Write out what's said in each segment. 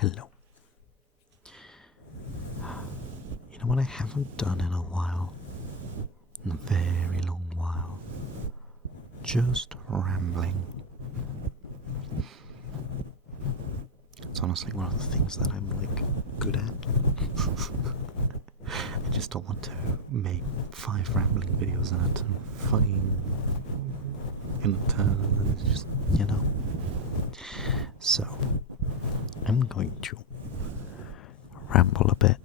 Hello. You know what I haven't done in a while? In a very long while. Just rambling. It's honestly one of the things that I'm like good at. I just don't want to make 5 rambling videos in a turn and it's just, you know. So I'm going to ramble a bit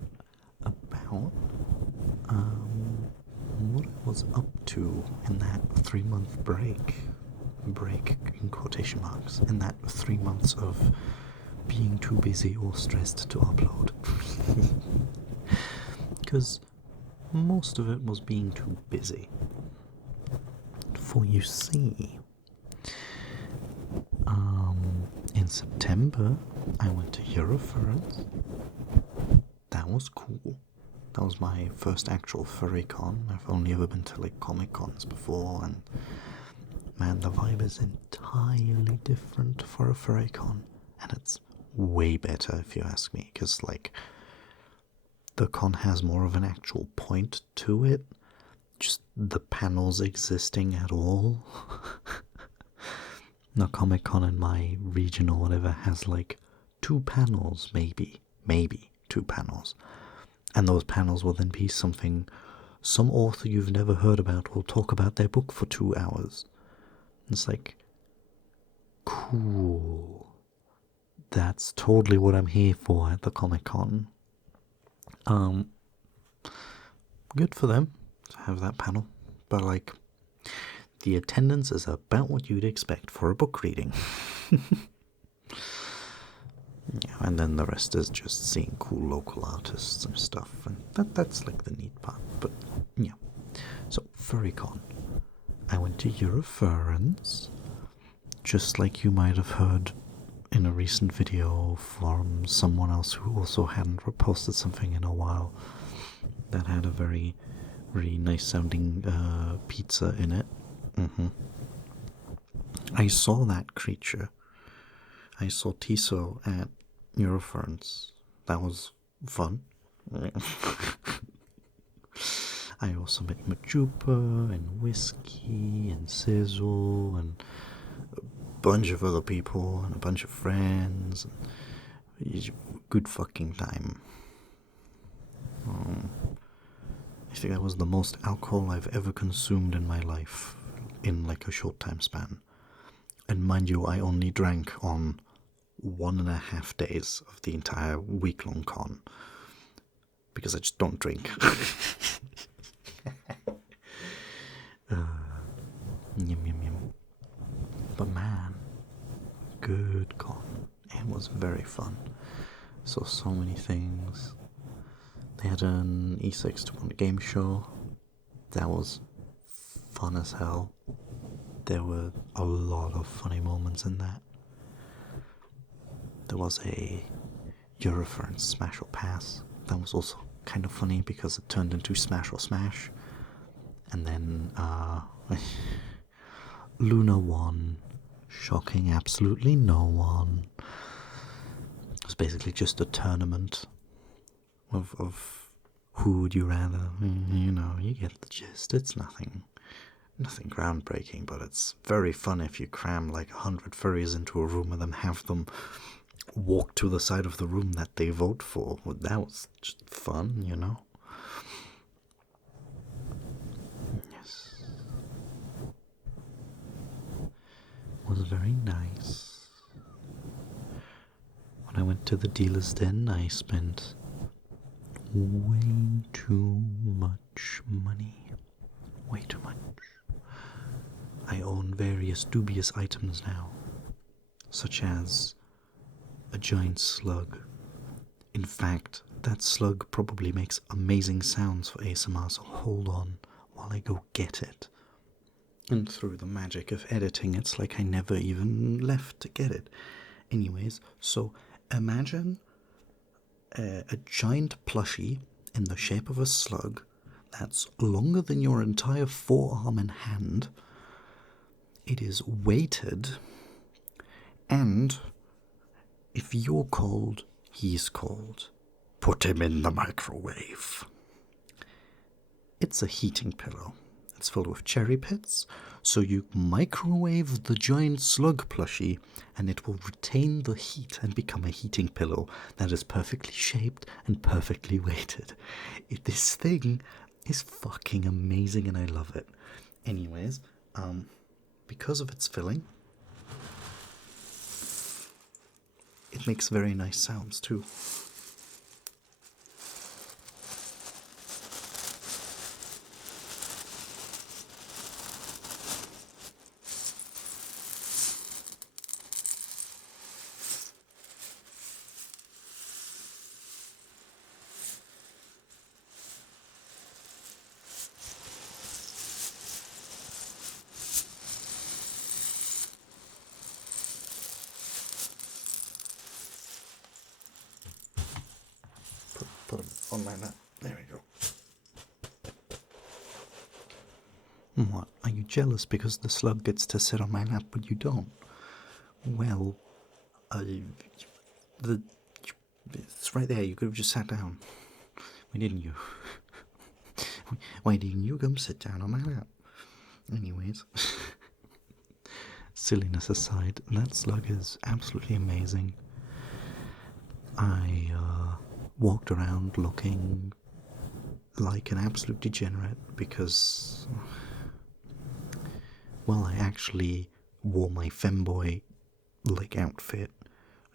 about what I was up to in that 3-month break in quotation marks, in that 3 months of being too busy or stressed to upload. Because most of it was being too busy. For you see, in September I went to Eurofurence. That was cool. That was my first actual furry con. I've only ever been to like comic cons before, and man, the vibe is entirely different for a furry con, and it's way better if you ask me, because like the con has more of an actual point to it. Just the panels existing at all. The Comic Con in my region or whatever has like 2 panels, maybe 2 panels. And those panels will then be some author you've never heard about will talk about their book for 2 hours. It's like, cool. That's totally what I'm here for at the Comic Con. Good for them to have that panel, but like, the attendance is about what you'd expect for a book reading. Yeah, and then the rest is just seeing cool local artists and stuff, and that's like the neat part. But yeah, so FurryCon, I went to Eurofurence, just like you might have heard in a recent video from someone else who also hadn't posted something in a while that had a very, very nice sounding pizza in it. I saw that creature. I saw Tiso at Eurofurence. That was fun. I also met Majupa and Whiskey and Sizzle and a bunch of other people and a bunch of friends. Good fucking time. I think that was the most alcohol I've ever consumed in my life in like a short time span. And mind you, I only drank on 1.5 days of the entire week-long con, because I just don't drink. Yum, yum, yum. But man, good con. It was very fun. Saw so many things. They had an E621 game show. That was fun as hell. There were a lot of funny moments in that. There was a Eurofurence Smash or Pass. That was also kind of funny because it turned into Smash or Smash. And then Luna won, shocking absolutely no one. It was basically just a tournament of who would you rather. You know, you get the gist. It's nothing groundbreaking, but it's very fun if you cram like 100 furries into a room and then have them walk to the side of the room that they vote for. Well, that was just fun, you know. Yes. It was very nice. When I went to the dealer's den, I spent way too much money. Way too much. I own various dubious items now, such as a giant slug. In fact, that slug probably makes amazing sounds for ASMR, so hold on while I go get it. And through the magic of editing, it's like I never even left to get it. Anyways, so imagine a giant plushie in the shape of a slug that's longer than your entire forearm and hand. It is weighted, and if you're cold, He's called Put Him in the Microwave. It's a heating pillow. It's filled with cherry pits, so you microwave the giant slug plushie and it will retain the heat and become a heating pillow that is perfectly shaped and perfectly weighted. This thing is fucking amazing and I love it. Anyways, because of its filling, it makes very nice sounds too. Put them on my lap. There we go. What? Are you jealous because the slug gets to sit on my lap but you don't? Well, it's right there. You could have just sat down. Why didn't you? Why didn't you come sit down on my lap? Anyways, silliness aside, that slug is absolutely amazing. I walked around looking like an absolute degenerate because, well, I actually wore my femboy like outfit,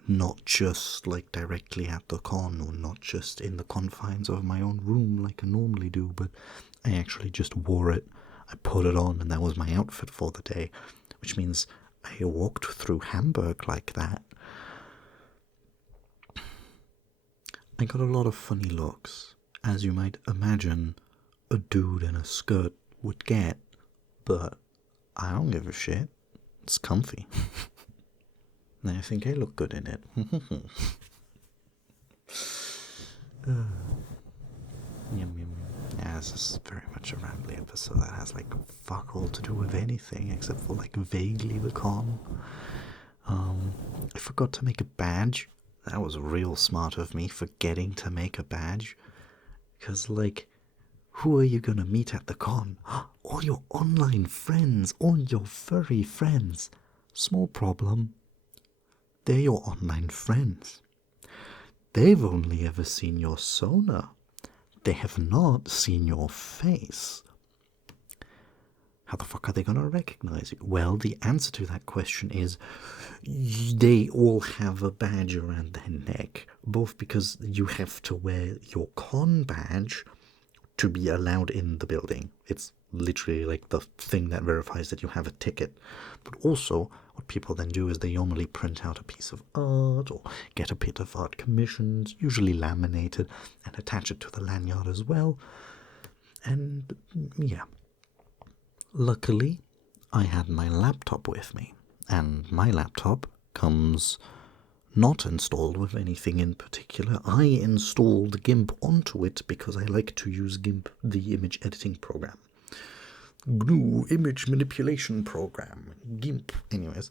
not just like directly at the con or not just in the confines of my own room like I normally do, but I actually just wore it. I put it on and that was my outfit for the day, which means I walked through Hamburg like that. I got a lot of funny looks, as you might imagine a dude in a skirt would get, but I don't give a shit. It's comfy. And I think I look good in it. Yum, yum. Yeah, this is very much a rambly episode that has like fuck all to do with anything except for like vaguely the con. I forgot to make a badge. That was real smart of me, forgetting to make a badge. Because, like, who are you gonna meet at the con? All your online friends, all your furry friends. Small problem. They're your online friends. They've only ever seen your sona. They have not seen your face. How the fuck are they going to recognize you? Well, the answer to that question is they all have a badge around their neck, both because you have to wear your con badge to be allowed in the building. It's literally like the thing that verifies that you have a ticket. But also, what people then do is they normally print out a piece of art or get a bit of art commissioned, usually laminated, and attach it to the lanyard as well. And yeah. Luckily, I had my laptop with me, and my laptop comes not installed with anything in particular. I installed GIMP onto it because I like to use GIMP, the image editing program. GNU image manipulation program. GIMP. Anyways.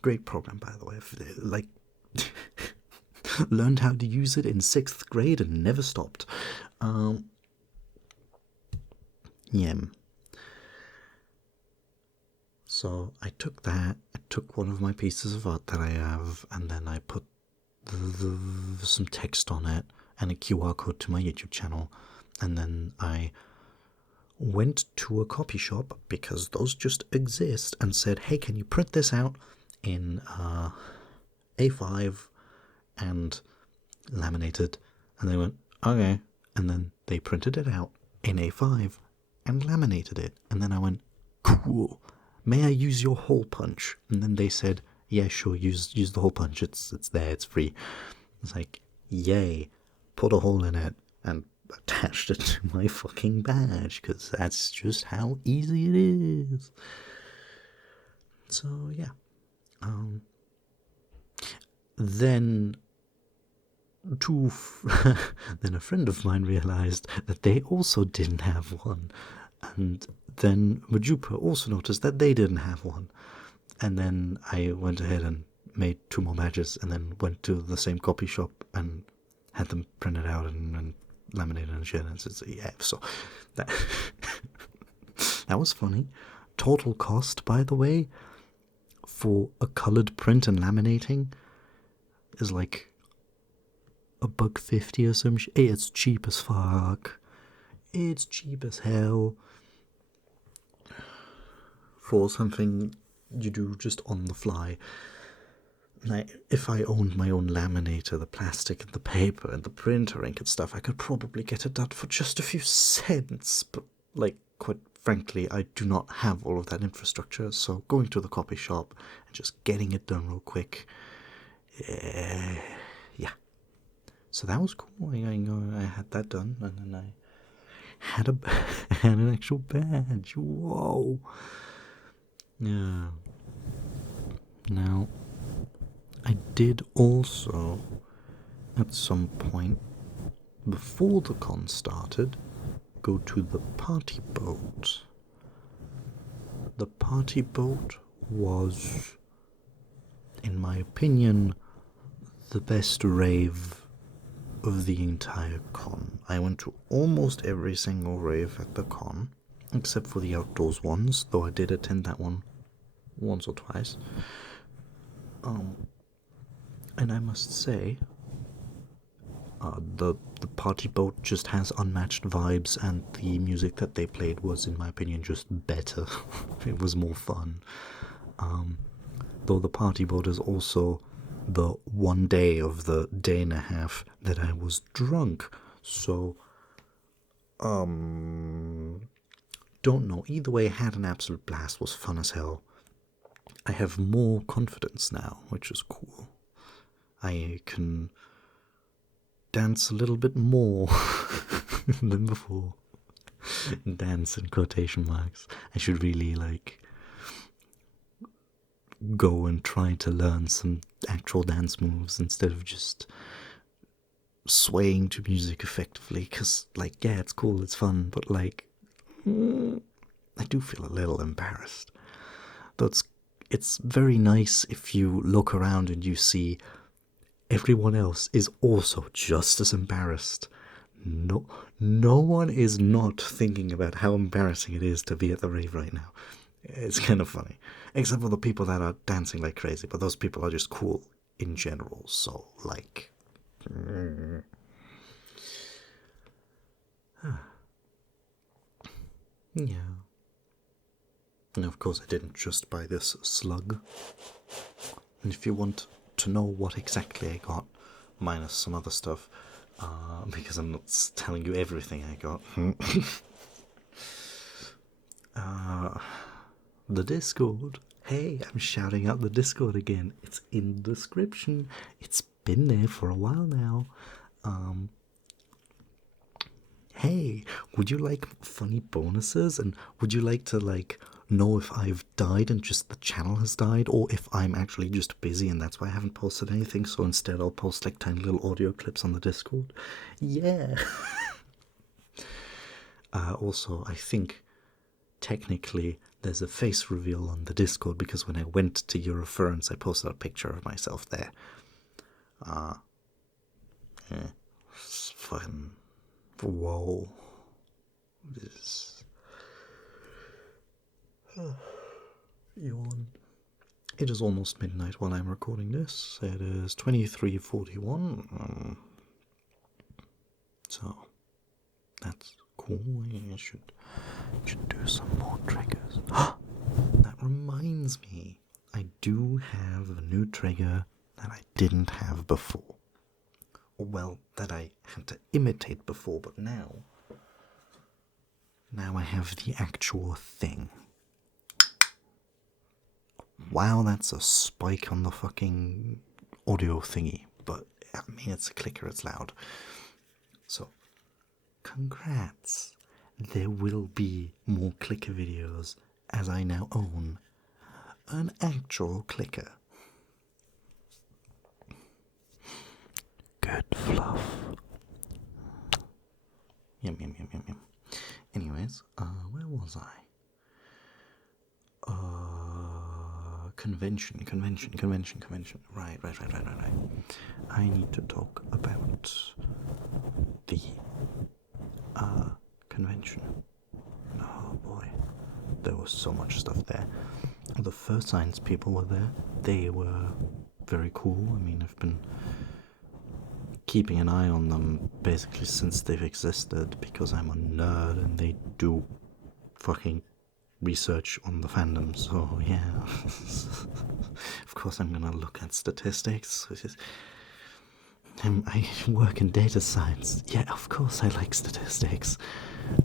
Great program, by the way. Like, learned how to use it in 6th grade and never stopped. Yem. So I took that, I took one of my pieces of art that I have, and then I put some text on it and a QR code to my YouTube channel, and then I went to a copy shop, because those just exist, and said, hey, can you print this out in A5 and laminate it? And they went, okay, and then they printed it out in A5 and laminated it, and then I went, cool, may I use your hole punch? And then they said, yeah, sure, use the hole punch, it's there, it's free. It's like, yay, put a hole in it and attached it to my fucking badge, because that's just how easy it is. So yeah, then then a friend of mine realized that they also didn't have one, and then Majupa also noticed that they didn't have one, and then I went ahead and made 2 more badges and then went to the same copy shop and had them printed out and laminated and shit. And yeah, so that that was funny. Total cost, by the way, for a colored print and laminating is like $1.50 or some shit. It's cheap as fuck. It's cheap as hell for something you do just on the fly. Like, if I owned my own laminator, the plastic and the paper and the printer ink and stuff, I could probably get it done for just a few cents. But, like, quite frankly, I do not have all of that infrastructure, so going to the copy shop and just getting it done real quick, yeah. So that was cool. I had that done, and then I had had an actual badge. Whoa. Yeah. Now, I did also, at some point, before the con started, go to the party boat. The party boat was, in my opinion, the best rave of the entire con. I went to almost every single rave at the con, except for the outdoors ones, though I did attend that one once or twice. And I must say, the party boat just has unmatched vibes, and the music that they played was, in my opinion, just better. It was more fun. Though the party boat is also the one day of the day and a half that I was drunk, so don't know. Either way, had an absolute blast, was fun as hell. I have more confidence now, which is cool. I can dance a little bit more than before. Dance in quotation marks. I should really, like, go and try to learn some actual dance moves instead of just swaying to music effectively, because, like, yeah, it's cool, it's fun, but, like, I do feel a little embarrassed. Though it's very nice if you look around and you see everyone else is also just as embarrassed. No one is not thinking about how embarrassing it is to be at the rave right now. It's kind of funny. Except for the people that are dancing like crazy, but those people are just cool in general, so, like... Yeah. And of course I didn't just buy this slug. And if you want to know what exactly I got, minus some other stuff, because I'm not telling you everything I got. The Discord. Hey, I'm shouting out the Discord again. It's in the description. It's been there for a while now. Hey, would you like funny bonuses? And would you like to, like, know if I've died and just the channel has died, or if I'm actually just busy and that's why I haven't posted anything, so instead I'll post, like, tiny little audio clips on the Discord? Yeah. Also, I think technically there's a face reveal on the Discord, because when I went to Eurofurence I posted a picture of myself there. Yeah, it's fun. Whoa. This... Yawn. It is almost midnight while I'm recording this. It is 23:41. So that's cool. I should do some more triggers. That reminds me, I do have a new trigger that I didn't have before. Well, that I had to imitate before, but now I have the actual thing. Wow, that's a spike on the fucking audio thingy, but I mean, it's a clicker, it's loud. So, congrats. There will be more clicker videos, as I now own an actual clicker. Good fluff. Yum, yum, yum, yum, yum. Anyways, where was I? convention. Right. I need to talk about the convention. Oh boy, there was so much stuff there. The first science people were there. They were very cool. I mean, I've been keeping an eye on them basically since they've existed because I'm a nerd and they do fucking research on the fandom, so yeah. Of course I'm gonna look at statistics, which is I work in data science. Yeah, of course I like statistics.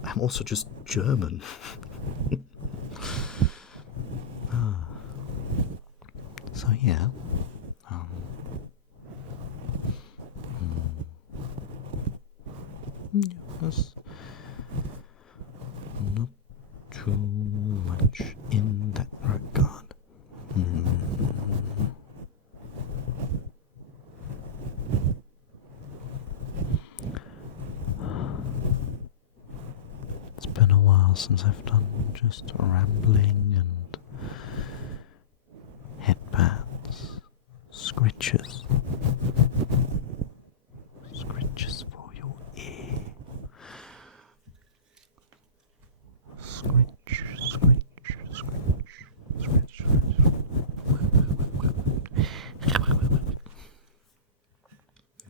I'm also just German. So yeah. Yes. Not too much in that regard. It's been a while since I've done just rambling and headpats, scritches for your ear. Scritch.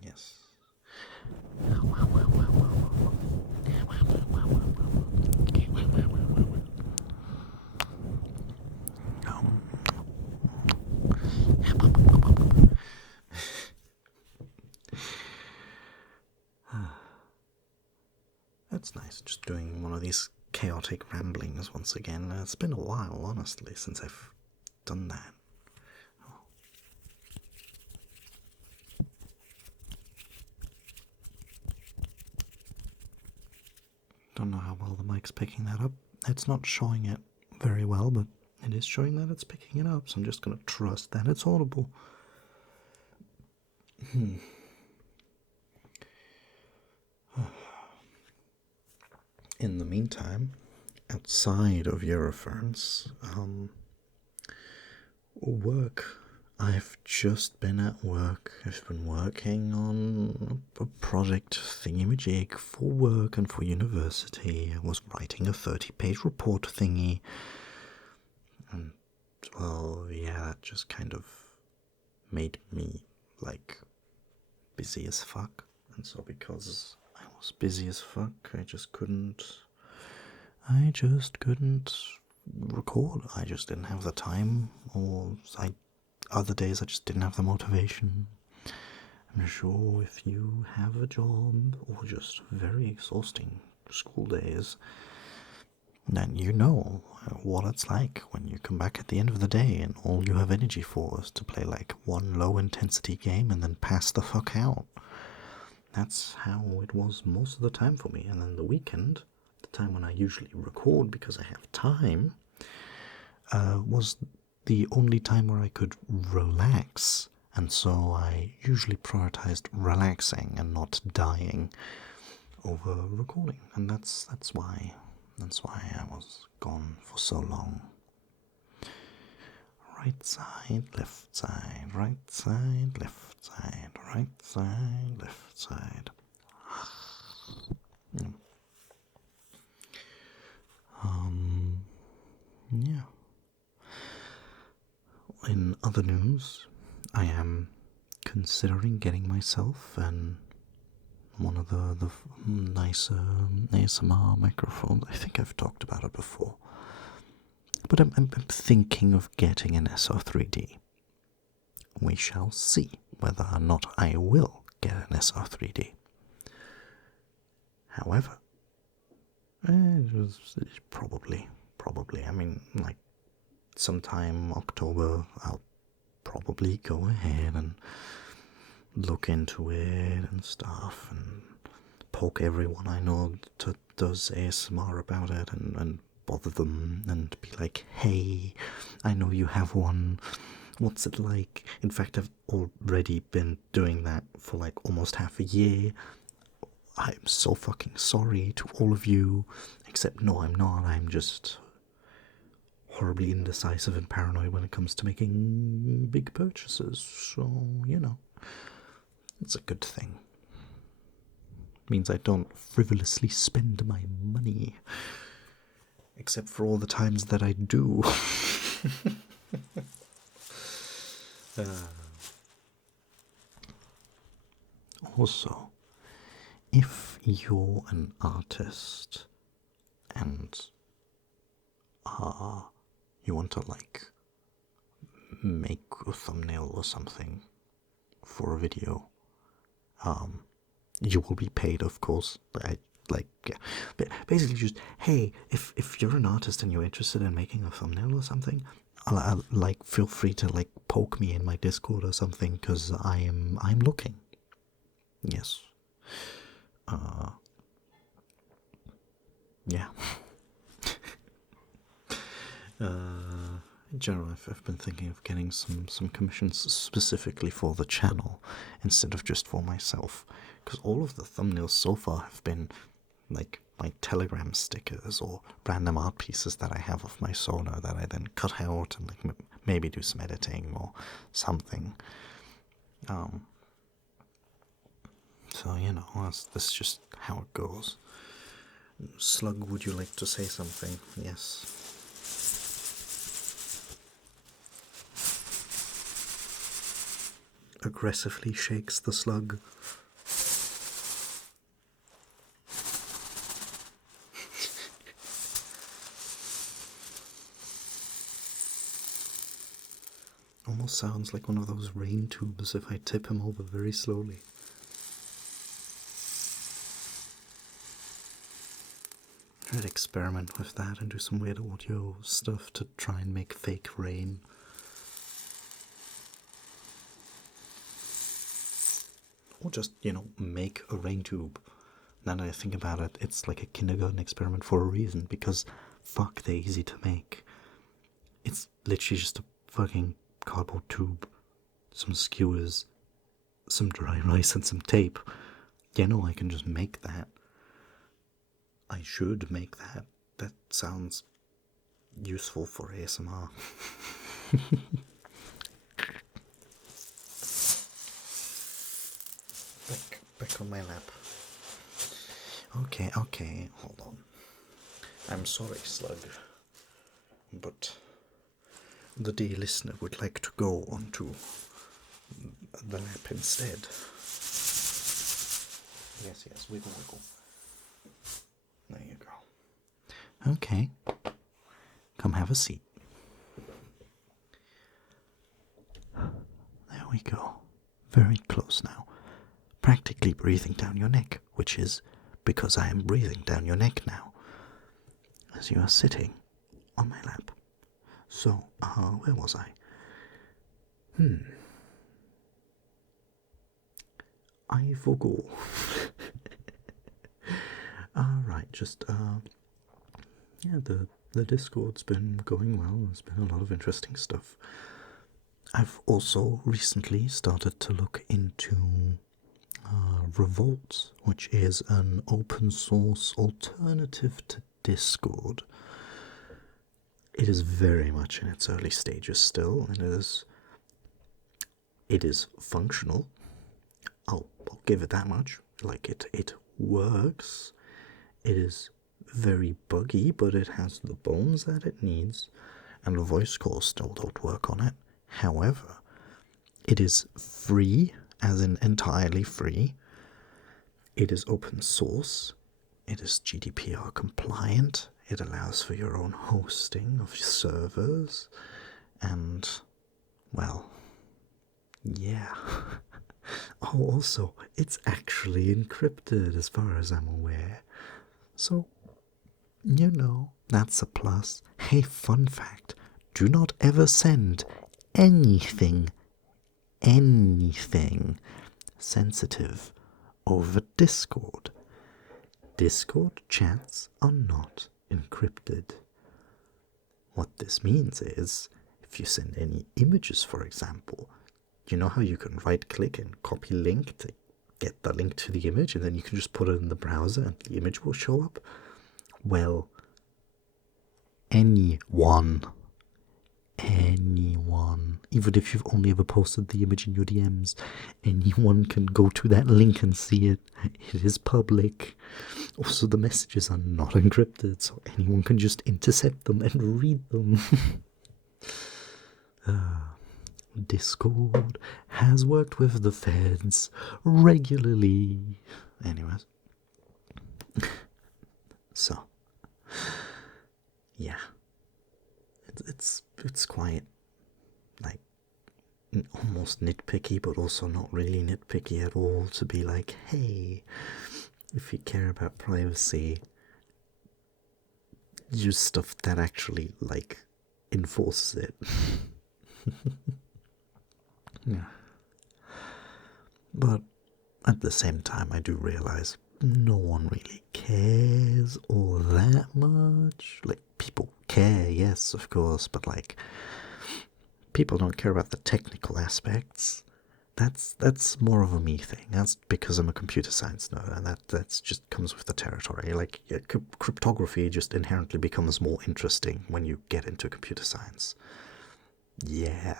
Yes. That's nice, just doing one of these chaotic ramblings once again. It's been a while, honestly, since I've done that. Don't know how well the mic's picking that up. It's not showing it very well, but it is showing that it's picking it up, so I'm just going to trust that it's audible. In the meantime, outside of Eurofurence, work. I've just been at work. I've been working on a project thingamajig for work and for university. I was writing a 30-page report thingy. And, well, yeah, that just kind of made me, like, busy as fuck. And so because I was busy as fuck, I just couldn't record. I just didn't have the time, or other days I just didn't have the motivation. I'm sure if you have a job or just very exhausting school days, then you know what it's like when you come back at the end of the day and all you have energy for is to play like one low intensity game and then pass the fuck out. That's how it was most of the time for me. And then the weekend, the time when I usually record because I have time, was the only time where I could relax, and so I usually prioritized relaxing and not dying over recording, and that's why I was gone for so long. Right side, left side, right side, left side, right side, left side. Yeah. In other news, I am considering getting myself one of the nicer ASMR microphones. I think I've talked about it before. But I'm thinking of getting an SR3D. We shall see whether or not I will get an SR3D. However, probably. I mean, like, sometime October, I'll probably go ahead and look into it and stuff and poke everyone I know that does ASMR about it and bother them and be like, hey, I know you have one. What's it like? In fact, I've already been doing that for like almost half a year. I'm so fucking sorry to all of you. Except, no, I'm not. I'm just horribly indecisive and paranoid when it comes to making big purchases. So, you know, it's a good thing. It means I don't frivolously spend my money. Except for all the times that I do. Also, if you're an artist and you want to like make a thumbnail or something for a video, you will be paid, of course. But basically just, hey, if you're an artist and you're interested in making a thumbnail or something, like feel free to like poke me in my Discord or something, because I'm looking. Yes. Yeah. In general, I've been thinking of getting some commissions specifically for the channel instead of just for myself, because all of the thumbnails so far have been like my Telegram stickers or random art pieces that I have of my sona that I then cut out and like maybe do some editing or something. So, you know, that's just how it goes. Slug, would you like to say something? Yes. Aggressively shakes the slug. Almost sounds like one of those rain tubes if I tip him over very slowly. I'd experiment with that and do some weird audio stuff to try and make fake rain. Or just, you know, make a rain tube. Now that I think about it, it's like a kindergarten experiment for a reason, because fuck, they're easy to make. It's literally just a fucking cardboard tube, some skewers, some dry rice and some tape. You know, I can just make that. I should make that. That sounds useful for ASMR. Back on my lap. Okay, hold on. I'm sorry, Slug, but the dear listener would like to go onto the lap instead. Yes, wiggle. There you go. Okay, come have a seat. There we go. Very close now. Practically breathing down your neck, which is because I am breathing down your neck now, as you are sitting on my lap. So, where was I? I forgot. Alright, just, yeah, the Discord's been going well. There's been a lot of interesting stuff. I've also recently started to look into Revolt, which is an open source alternative to Discord. It is very much in its early stages still, and it is functional. I'll give it that much. Like, it works. It is very buggy, but it has the bones that it needs, and the voice calls still don't work on it. However, it is free, as in entirely free. It is open source. It is GDPR compliant. It allows for your own hosting of servers. And, well, yeah. Oh, also, it's actually encrypted as far as I'm aware. So, you know, that's a plus. Hey, fun fact. Do not ever send anything sensitive over Discord. Discord chats are not encrypted. What this means is, if you send any images, for example, you know how you can right click and copy link to get the link to the image, and then you can just put it in the browser and the image will show up? Well, anyone anyone, even if you've only ever posted the image in your DMs, anyone can go to that link and see it. It is public. Also, the messages are not encrypted, so anyone can just intercept them and read them. Discord has worked with the feds regularly. Anyways. So, yeah. It's quite, like, almost nitpicky, but also not really nitpicky at all, to be like, hey, if you care about privacy, use stuff that actually, like, enforces it. Yeah. But at the same time, I do realize no one really cares all that much. Like, people care, yes, of course, but, like, people don't care about the technical aspects. That's more of a me thing. That's because I'm a computer science nerd, and that's just comes with the territory. Like, yeah, cryptography just inherently becomes more interesting when you get into computer science. Yeah.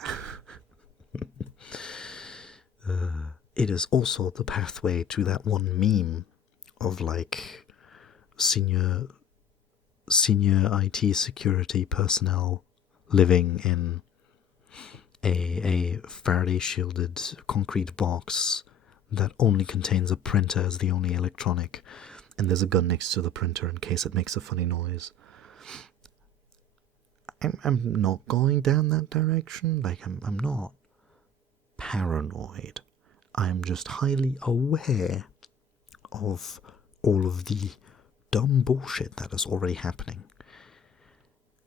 It is also the pathway to that one meme of, like, senior IT security personnel living in a Faraday shielded concrete box that only contains a printer as the only electronic, and there's a gun next to the printer in case it makes a funny noise. I'm not going down that direction. Like, I'm not paranoid. I'm just highly aware of all of the dumb bullshit that is already happening.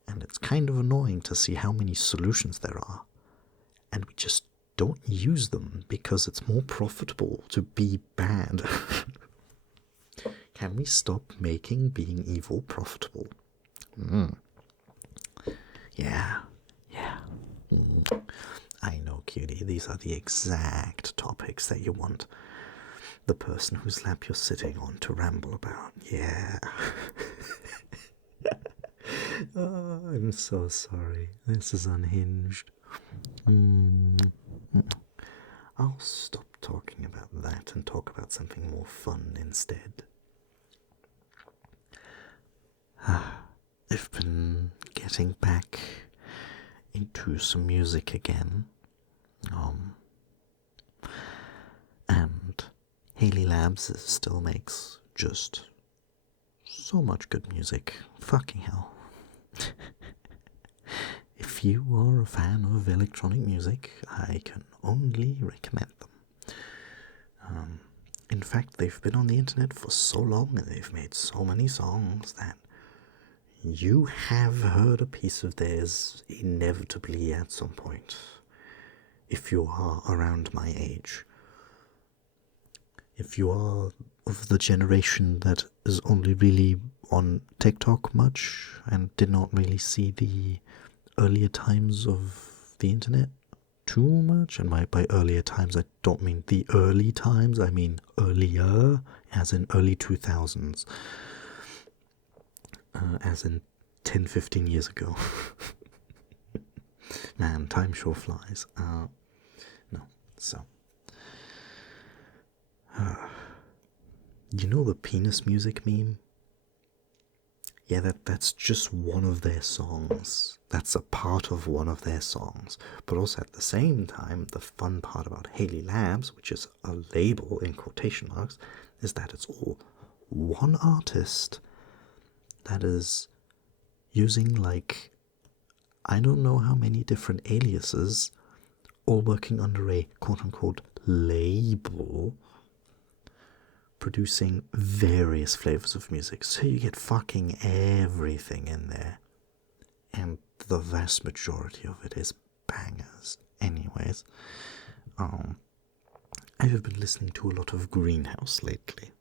And it's kind of annoying to see how many solutions there are. And we just don't use them because it's more profitable to be bad. Can we stop making being evil profitable? Yeah. I know, cutie, these are the exact topics that you want the person whose lap you're sitting on to ramble about. Yeah. Oh, I'm so sorry. This is unhinged. I'll stop talking about that and talk about something more fun instead. I've been getting back into some music again. And Haley Labs still makes just so much good music. Fucking hell. If you are a fan of electronic music, I can only recommend them. In fact, they've been on the internet for so long and they've made so many songs that you have heard a piece of theirs inevitably at some point, if you are around my age. If you are of the generation that is only really on TikTok much and did not really see the earlier times of the internet too much, and by earlier times I don't mean the early times, I mean earlier, as in early 2000s, as in 10-15 years ago. Man, time sure flies. No, so you know the penis music meme? Yeah, that's just one of their songs. That's a part of one of their songs. But also at the same time, the fun part about Haley Labs, which is a label in quotation marks, is that it's all one artist that is using, like, I don't know how many different aliases, all working under a quote-unquote label, producing various flavors of music. So you get fucking everything in there. And the vast majority of it is bangers. Anyways, I've been listening to a lot of Greenhouse lately.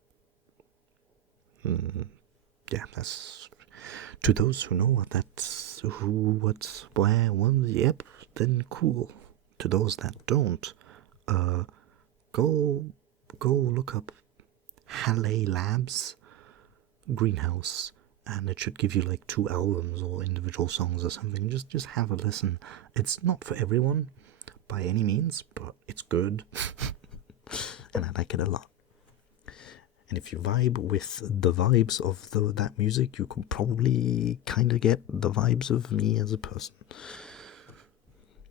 Yeah, that's... To those who know what that's... Who, what, where, when, yep, then cool. To those that don't, go look up Haley Labs Greenhouse and it should give you like 2 albums or individual songs or something. Just have a listen. It's not for everyone by any means, but it's good. And I like it a lot. And if you vibe with the vibes of that music, you could probably kind of get the vibes of me as a person.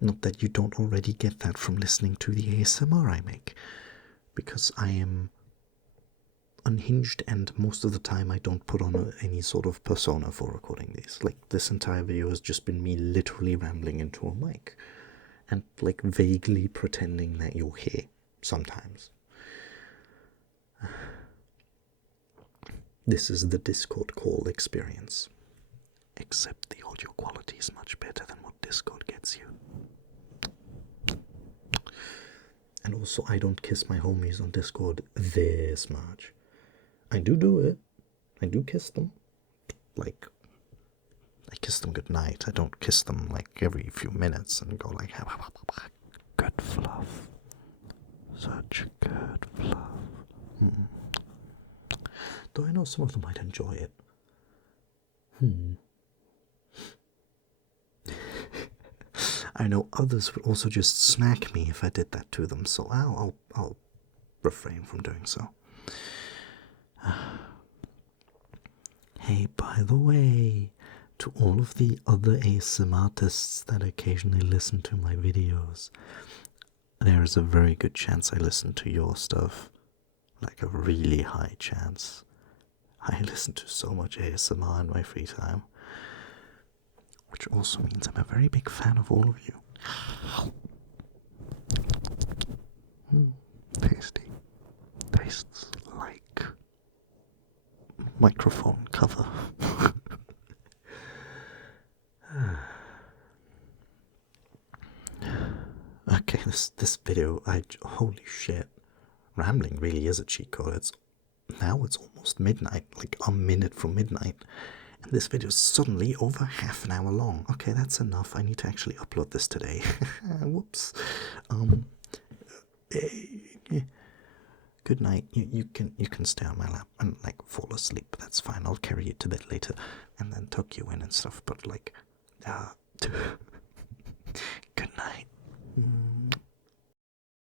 Not that you don't already get that from listening to the ASMR I make, because I am unhinged, and most of the time I don't put on any sort of persona for recording these. Like, this entire video has just been me literally rambling into a mic and like vaguely pretending that you're here sometimes. This is the Discord call experience, except the audio quality is much better than what Discord gets you. And also, I don't kiss my homies on Discord this much. I do it. I do kiss them. Like, I kiss them goodnight. I don't kiss them like every few minutes and go like, good fluff. Such good fluff. Though I know some of them might enjoy it. I know others would also just smack me if I did that to them, so I'll refrain from doing so. Hey, by the way, to all of the other ASMR artists that occasionally listen to my videos, there is a very good chance I listen to your stuff. Like a really high chance. I listen to so much ASMR in my free time. Which also means I'm a very big fan of all of you. Tasty. Tastes like microphone cover. Okay, this video, holy shit. Rambling really is a cheat code. Now it's almost midnight, like a minute from midnight. And this video is suddenly over half an hour long. Okay, that's enough. I need to actually upload this today. Whoops. Good night. You can stay on my lap and like fall asleep. That's fine. I'll carry you to bed later and then tuck you in and stuff. But like, good night.